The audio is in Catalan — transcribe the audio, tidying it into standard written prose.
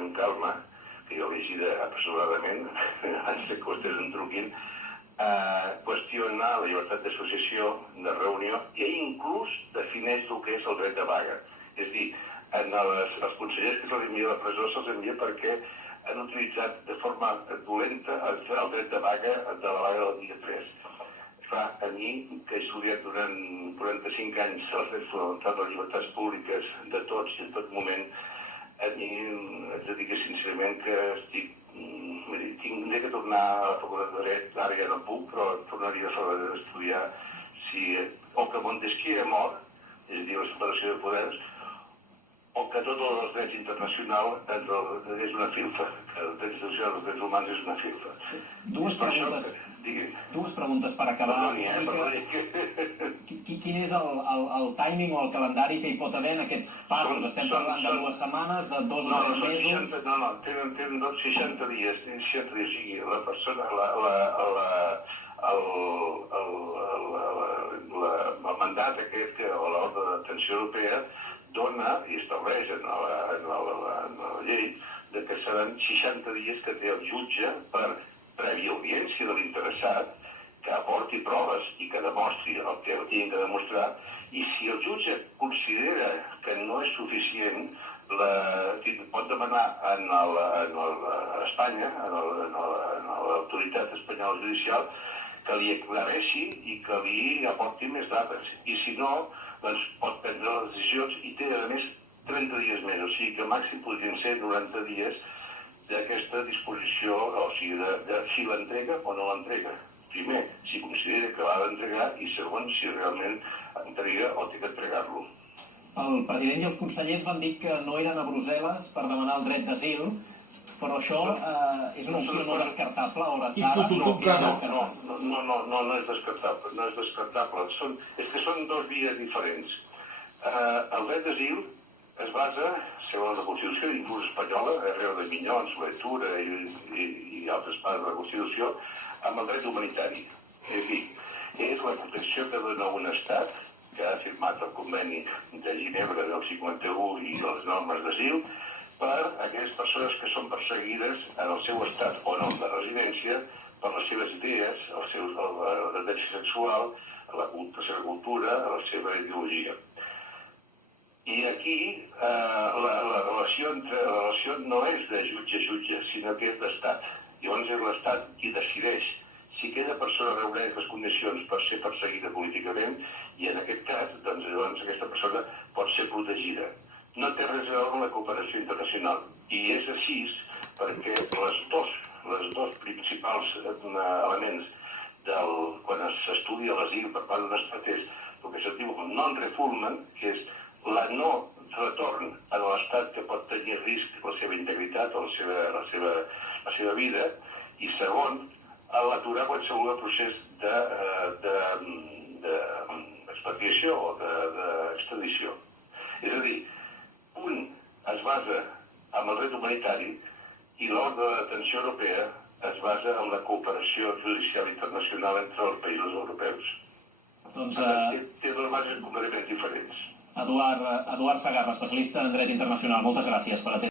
amb calma, que jo l'he llegida apressuradament, abans que vostès en truquin, qüestionar la llibertat d'associació, de reunió, i inclús defineix el que és el dret de vaga. És a dir, els consellers que se'ls envia a la presó se'ls envia perquè han utilitzat de forma dolenta el dret de vaga de la vaga del dia 3. Clar, a mi, que he estudiat durant 45 anys els drets fonamentals, les llibertats públiques de tots i en tot moment, a mi haig de dir que sincerament que estic... Miri, tindré que tornar a la facultat de dret, ara ja no puc, però tornaria a estudiar si... O que Montesquieu mor, és a dir, la separació de poders, o que tot els drets internacionals és una filfa, que els drets internacionals dels drets humans és una filfa. Dues preguntes per acabar. Perdoni. Quin és el timing o el calendari que hi pot haver en aquests passos? Estem parlant de 2 setmanes, de 2 o 3 mesos? No, tenen 60 dies. 60 dies, o sigui, la persona, el mandat aquest, o l'ordre d'atenció europea, dona i estableix en la llei que seran 60 dies que té el jutge per prèvia audiència de l'interessat, que aporti proves i que demostri el que tinguin que demostrar, i si el jutge considera que no és suficient, pot demanar a Espanya, a l'autoritat espanyola judicial, que li aclareixi i que li aporti més dades. I si no, doncs pot prendre les decisions i té, a més, 30 dies més. O sigui que màxim podrien ser 90 dies d'aquesta disposició, o sigui, de si l'entrega o no l'entrega. Primer, si considera que l'ha d'entregar, i segon, si realment entrega o té que entregar-lo. El president i els consellers van dir que no eren a Brussel·les per demanar el dret d'asil, però això és una opció no descartable a hores d'ara? No és descartable, no és descartable. És que són dues vies diferents. El dret d'asil es basa, segons la Constitució, inclús espanyola, arreu de Minyons, Lectura i altres parts de la Constitució, amb el dret humanitari. És a dir, és la protecció que dona un estat que ha firmat el conveni de Ginebra del 51 i les normes d'asil per a aquelles persones que són perseguides en el seu estat o no de residència per les seves idees, la tendència sexual, la seva cultura, la seva ideologia. I aquí la relació no és de jutge a jutge, sinó que és d'estat. Llavors és l'estat qui decideix si aquella persona reuneix les condicions per ser perseguida políticament, i en aquest cas, doncs, llavors aquesta persona pot ser protegida. No té res a veure amb la cooperació internacional. I és així perquè els dos principals elements quan s'estudia l'asil per part d'un estat és el que se'n diu non-refoulement, que és la no retorn a l'estat que pot tenir risc la seva integritat o la seva vida, i segon, l'aturar qualsevol procés d'expatriació o d'extradició. És a dir, un es basa en el dret humanitari i l'ordre d'atenció europea es basa en la cooperació judicial internacional entre els països europeus. Té dues bases completament diferents. Eduard Segarra, especialista en dret internacional, moltes gràcies per atendre.